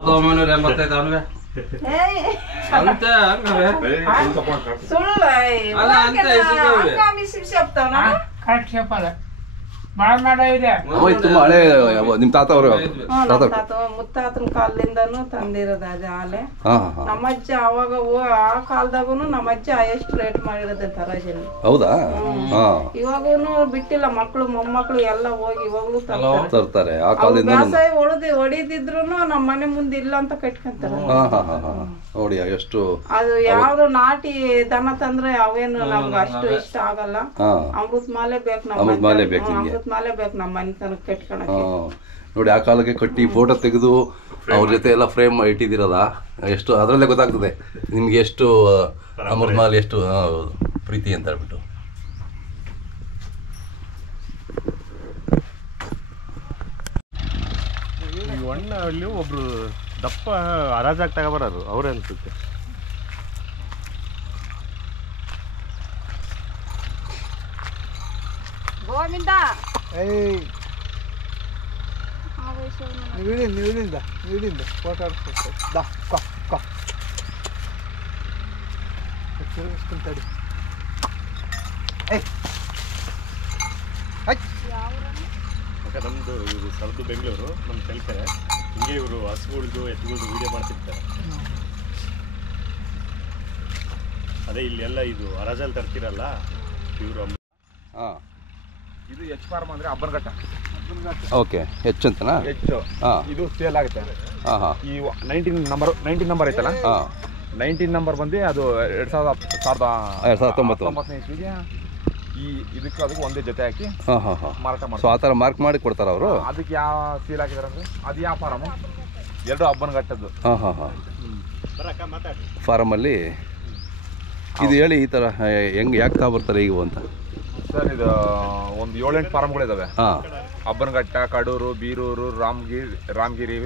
ತುಂಬಾ ಹಳೆ ನಿಮ್ ತಾತ ಅವರು ಮುತ್ತಾತನ ಕಾಲದಿಂದನೂ ತಂದಿರೋದು ಅದು ಹಾಲೆ. ನಮ್ಮಜ್ಜ ಅವಾಗ ಆ ಕಾಲದಾಗೂನು ನಮ್ಮಜ್ಜ ಎಷ್ಟು ರೇಟ್ ಮಾಡಿರೋದೆ ತರಾಜಿನ. ಹೌದಾ? ಇವಾಗೂನು ಬಿಟ್ಟಿಲ್ಲ, ಮಕ್ಳು ಮೊಮ್ಮಕ್ಳು ಎಲ್ಲ ಹೋಗಿ ಇವಾಗ್ಲೂ ತರ್ತಾರೆ. ವ್ಯವಸಾಯ ಹೊಡಿದಿದ್ರು ನಮ್ಮ ಮನೆ ಮುಂದೆ ಇಲ್ಲ ಅಂತ ಕಟ್ಕೊಂತಾರೆ. ನೋಡಿ ಎಷ್ಟು ಅದು ಯಾವ್ದು ನಾಟಿ ದನ ತಂದ್ರೆ ಅವೇನು ನಮ್ಗೆ ಅಷ್ಟು ಇಷ್ಟ ಆಗಲ್ಲ. ಅಮೃತ ಮಾಲೆ ಬೇಕು, ಅಮೃತ ಮಾಲೆ ಬೇಕು ನಮ್ಮ ಮನೆ ತನಕ ಕಟ್ಕೊಳಕ್ಕೆ. ನೋಡಿ ಆ ಕಾಲಕ್ಕೆ ಕಟ್ಟಿ ಫೋಟೋ ತೆಗೆದು ಅವ್ರ ಜೊತೆ ಎಲ್ಲ ಫ್ರೇಮ್ ಇಟ್ಟಿದ್ದೀರಲ್ಲ, ಎಷ್ಟು ಅದರಲ್ಲೇ ಗೊತ್ತಾಗ್ತದೆ ನಿಮ್ಗೆ ಎಷ್ಟು ಅಮೃತ ಮಾಲೆ ಎಷ್ಟು ಪ್ರೀತಿ ಅಂತ ಹೇಳ್ಬಿಟ್ಟು. ಅಲ್ಲಿ ಒಬ್ರು ದಪ್ಪ ಹರಾಜಾಗಿ ತಗೊಬರೋರು ಅವ್ರೇ ಅನ್ಸುತ್ತೆ. ಗೋವಿಂದ ನೀಡಿಂದ ಫೋಟೋ ತಡಿ. ನಮ್ದು ಇವರು ಸರ್ದು ಬೆಂಗಳೂರು, ನಮ್ಗೆ ಕಲಿತಾರೆ. ಹಿಂಗೆ ಇವರು ಹಸುಗಳ್ದು ಎತ್ತುಗಳ್ದು ವಿಡಿಯೋ ಮಾಡ್ತಿರ್ತಾರೆ. ಅದೇ ಇಲ್ಲಿ ಎಲ್ಲ ಇದು ಹರಾಜಲ್ಲಿ ತರ್ತಿರಲ್ಲ ಇವರು. ಇದು ಎಚ್ ಫಾರ್ಮ್ ಅಂದ್ರೆ ಅಬ್ಬನಘಟ್ಟ. ಓಕೆ, ಹೆಚ್ಚಂತನಾ? ಹೆಚ್ಚು ಇದು ಸೇಲ್ ಆಗುತ್ತೆ. ಈ 19 ನಂಬರ್ ಐತಲ್ಲ, 19 ನಂಬರ್ ಬಂದು ಅದು 2019 ಇಸ್ವಿಗೆ ಈ ಇದಕ್ಕೆ ಅದಕ್ಕೆ ಒಂದೇ ಜೊತೆ ಹಾಕಿ ಮಾರಾಟ ಮಾಡ್ತಾರೆ. ಆ ಥರ ಮಾರ್ಕ್ ಮಾಡಿ ಕೊಡ್ತಾರೆ ಅವರು. ಅದಕ್ಕೆ ಯಾವ ಸೀಲ್ ಹಾಕಿದಾರೆ ಅಂದ್ರೆ ಅದು ಯಾವ ಫಾರಮು, ಎರಡು ಅಬ್ಬನಘಟ್ಟದ್ದು ಫಾರಮಲ್ಲಿ. ಇದು ಹೇಳಿ ಈ ಥರ ಹೆಂಗೆ ಯಾಕೆ ಬರ್ತಾರೆ ಈಗ ಅಂತ ಸರ್? ಇದು ಒಂದು 7-8 ಫಾರಮ್ಗಳಿದಾವೆ. ಅಬ್ಬನಘಟ್ಟ, ಕಡೂರು, ಬೀರೂರು, ರಾಮಗಿರಿ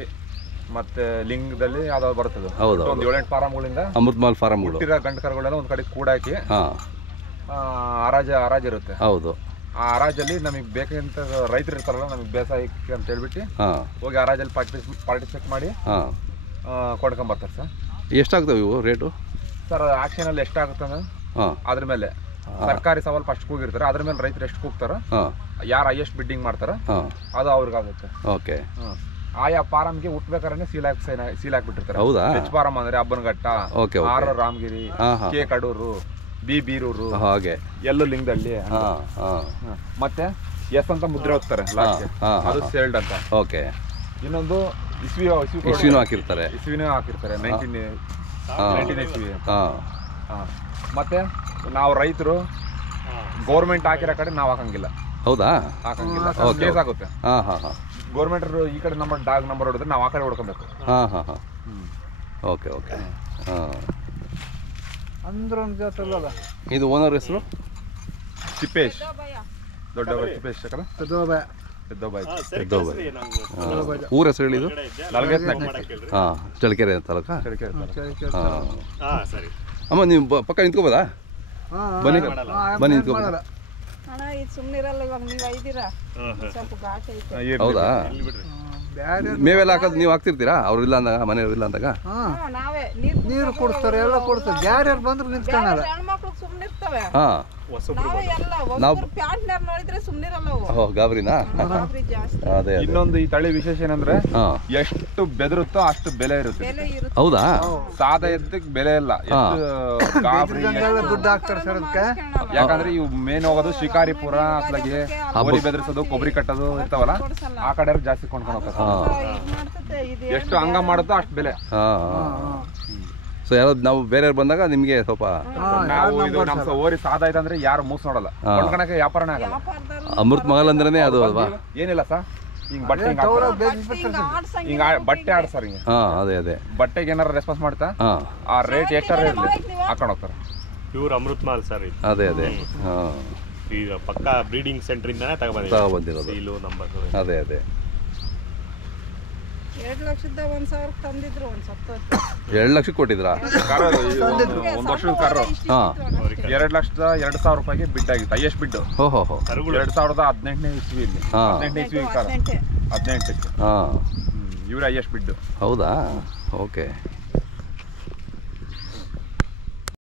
ಮತ್ತೆ ಲಿಂಗದಲ್ಲಿ ಯಾವ್ದಾದ್ರು ಬರ್ತದೆ. ಒಂದು 7-8 ಫಾರಮ್ಗಳಿಂದ ಅಮೃತ ಮಾಲ್ ಫಾರಮ್ಗಳು ಗಂಡು ಕರುಗಳೆಲ್ಲ ಒಂದ್ ಕಡೆ ಕೂಡಾಕಿ ಹರಾಜ್ ಇರುತ್ತೆ. ಹೌದು. ಆ ಹರಾಜಲ್ಲಿ ನಮಗೆ ಬೇಕಂತ ರೈತರು ಇರ್ತಾರಲ್ಲ, ನಮಗೆ ಬೇಸಾಯಕ್ಕೆ ಅಂತ ಹೇಳ್ಬಿಟ್ಟು ಹೋಗಿ ಹರಾಜಲ್ಲಿ ಪಾರ್ಟಿಸಿಪೇಟ್ ಮಾಡಿ ಕೊಂಡ್ಕೊಂಬರ್ತಾರೆ ಸರ್. ಎಷ್ಟಾಗ್ತವೆ ಇವು ರೇಟು ಸರ್? ಆಕ್ಷನ್ ಅಲ್ಲಿ ಎಷ್ಟಾಗುತ್ತೆ ಅಂದ್ರೆ ಅದ್ರ ಮೇಲೆ ಸರ್ಕಾರಿ ಸವಾಲ್ ಫಸ್ಟ್ ಕೂಗಿರ್ತಾರೆ, ಅದ್ರ ಮೇಲೆ ರೈತರು ಎಷ್ಟು ಕೂಗ್ತಾರ, ಯಾರು ಹೈಯೆಸ್ಟ್ ಬಿಡ್ಡಿಂಗ್ ಮಾಡ್ತಾರ ಅದು ಅವ್ರಿಗಾಗುತ್ತೆ. ಓಕೆ. ಆಯಾ ಫಾರಮ್ಗೆ ಹುಟ್ಬೇಕಾದ್ರೆ ಸೀಲ್ ಹಾಕ್ಬಿಟ್ಟಿರ್ತಾರೆ. ಹೌದಾ? ಎಚ್ ಫಾರಮ್ ಅಂದ್ರೆ Abbanaghatta, R Ramagiri, K Kaduru, B Biruru, ಹಾಗೆ ಎಲ್ಲೂ ಲಿಂಗದಲ್ಲಿ ಮತ್ತೆ ಎಸ್ ಅಂತ ಮುದ್ರೆ ಹೋಗ್ತಾರೆ ಲಾಸ್ಟ್ಗೆ, ಅದು ಸೇಲ್ಡ್ ಅಂತ. ಓಕೆ. ಇನ್ನೊಂದು ಇಸ್ವಿನೂ ಹಾಕಿರ್ತಾರೆ. 19 ಇಸ್ವಿ. ಮತ್ತೆ ನಾವು ರೈತರು ಗೌರ್ಮೆಂಟ್ ಹಾಕಿರೋ ಕಡೆ ನಾವು ಹಾಕಂಗಿಲ್ಲ. ಹೌದಾ? ಹಾಕಂಗಿಲ್ಲ, ಕೇಸ್ ಆಗುತ್ತೆ. ಗೌರ್ಮೆಂಟ್ ಈ ಕಡೆ ಡಾಗ್ ನಂಬರ್ ಹೊಡೆದ್ರೆ ನಾವು ಆ ಕಡೆ ಹೊಡ್ಕೊಬೇಕು. Okay okay. ಇದು ಓನರ್ ಹೆಸರು ತಿಪ್ಪೇಶ್, ದೊಡ್ಡಬಾಯಿ ತಿಪ್ಪೇಶ್. ಊರ ಹೆಸರು ಹೇಳಿದ್ದು ಚಳ್ಳಕೆರೆ ತಾಲೂಕಾ? ಅಮ್ಮ ನೀವು ಪಕ್ಕ ನಿಂತ್ಕೋಬೋದಾ? ಬನ್ನಿ ನಿಂತ್ಕೋಬೋದಾ? ಹೌದಾ? ಮೇವೆಲ್ಲ ಹಾಕೋದು ನೀವು ಹಾಕ್ತಿರ್ತೀರಾ? ಅವ್ರು ಇಲ್ಲ ಅಂದಾಗ, ಮನೆಯವ್ರು ಇಲ್ಲ ಅಂದಾಗ ನೀರು ಕೊಡ್ತಾರೆ, ಎಲ್ಲ ಕೊಡ್ತಾರೆ. ಯಾರ್ಯಾರು ಬಂದ್ರು ನಿಂತ್ಕೊಳ್ಳಲ್ಲ. ಗಾಬರಿನಾ? ಅದೇ. ಇನ್ನೊಂದು ಈ ತಳಿ ವಿಶೇಷ ಏನಂದ್ರೆ ಎಷ್ಟು ಬೆದರುತ್ತೋ ಅಷ್ಟು ಬೆಲೆ ಇರುತ್ತೆ. ಹೌದಾ? ಸಾದಾ ಎತ್ತಕ್ಕೆ ಬೆಲೆ ಇಲ್ಲ, ದುಡ್ಡು ಹಾಕ್ತಾರೆ ಸರ್ ಅದಕ್ಕೆ. ಯಾಕಂದ್ರೆ ಇವು ಮೇನ್ ಹೋಗೋದು ಶಿಕಾರಿಪುರ ಅತ್ಲಾಗೆ ಕೊಬ್ಬರಿ ಬೆದರಿಸೋದು, ಕೊಬ್ಬರಿ ಕಟ್ಟೋದು ಇರ್ತಾವಲ್ಲ, ಆ ಕಡೆ ಜಾಸ್ತಿ ಕೊಂಡ್ಕೊಂಡು ಹೋಗ್ತಾರೆ. ಎಷ್ಟು ಹಂಗ ಮಾಡುತ್ತೋ ಅಷ್ಟು ಬೆಲೆ. ಸೊ ಯಾರು ನಾವು ಬೇರೆಯವ್ರು ಬಂದಾಗ ನಿಮ್ಗೆ ಸ್ವಲ್ಪ ನಾವು ಇದು ನಮ್ಮ ಓರಿ ಸಾದಾ ಇದೆ ಅಂದ್ರೆ ಯಾರು ಮೂಸ್ ನೋಡಲ್ಲ, ಕೊಂಡ್ಕೊಳಕ್ಕೆ ವ್ಯಾಪಾರನೇ ಆಗಲ್ಲ. ಅಮೃತ ಮಹಲ್ ಅಂದ್ರೇನೆ ಅದು ಅಲ್ವಾ? ಏನಿಲ್ಲ ಸರ್, ಹಿಂಗ್ ಬಟ್ಟೆ ಹಿಂಗ ಬಟ್ಟೆ ಆಡ್ಸರ್ ಹಿಂಗೆ. ಅದೇ ಬಟ್ಟೆಗೆ ಏನಾರ ರೆಸ್ಪಾನ್ಸ್ ಮಾಡ್ತಾ ಆ ರೇಟ್ ಎಷ್ಟಾರ ಇರಲಿ ಹಾಕೊಂಡು ಹೋಗ್ತಾರೆ. ಇವ್ರು ಅಮೃತ ಮಹಲ್ ಸರ್. ಅದೇ ಈಗ ಪಕ್ಕ ಬ್ರೀಡಿಂಗ್ ಸೆಂಟರ್ ಇಂದಾನೆ ತಗೊಬಂದಿರೋದು. ಅದೇ 2 ಲಕ್ಷದ 1,000 ತಂದಿದ್ರು. 2 ಲಕ್ಷ ಕೊಟ್ಟಿದ್ರಾ? ಒಂದು ವರ್ಷದ ಕಾರು 2,02,000 ರೂಪಾಯಿಗೆ ಬಿಡ್ ಆಗಿತ್ತು, ಹೈಯೆಸ್ಟ್ ಬಿಡ್. 2018 ಇಸ್ವಿಯಲ್ಲಿ. 18 ಇಸ್ವಿ ಕಾರು, 18ಕ್ಕೆ ಇವರೇ ಹೈಯೆಸ್ಟ್ ಬಿಡ್ಡು. ಹೌದಾ? ಓಕೆ.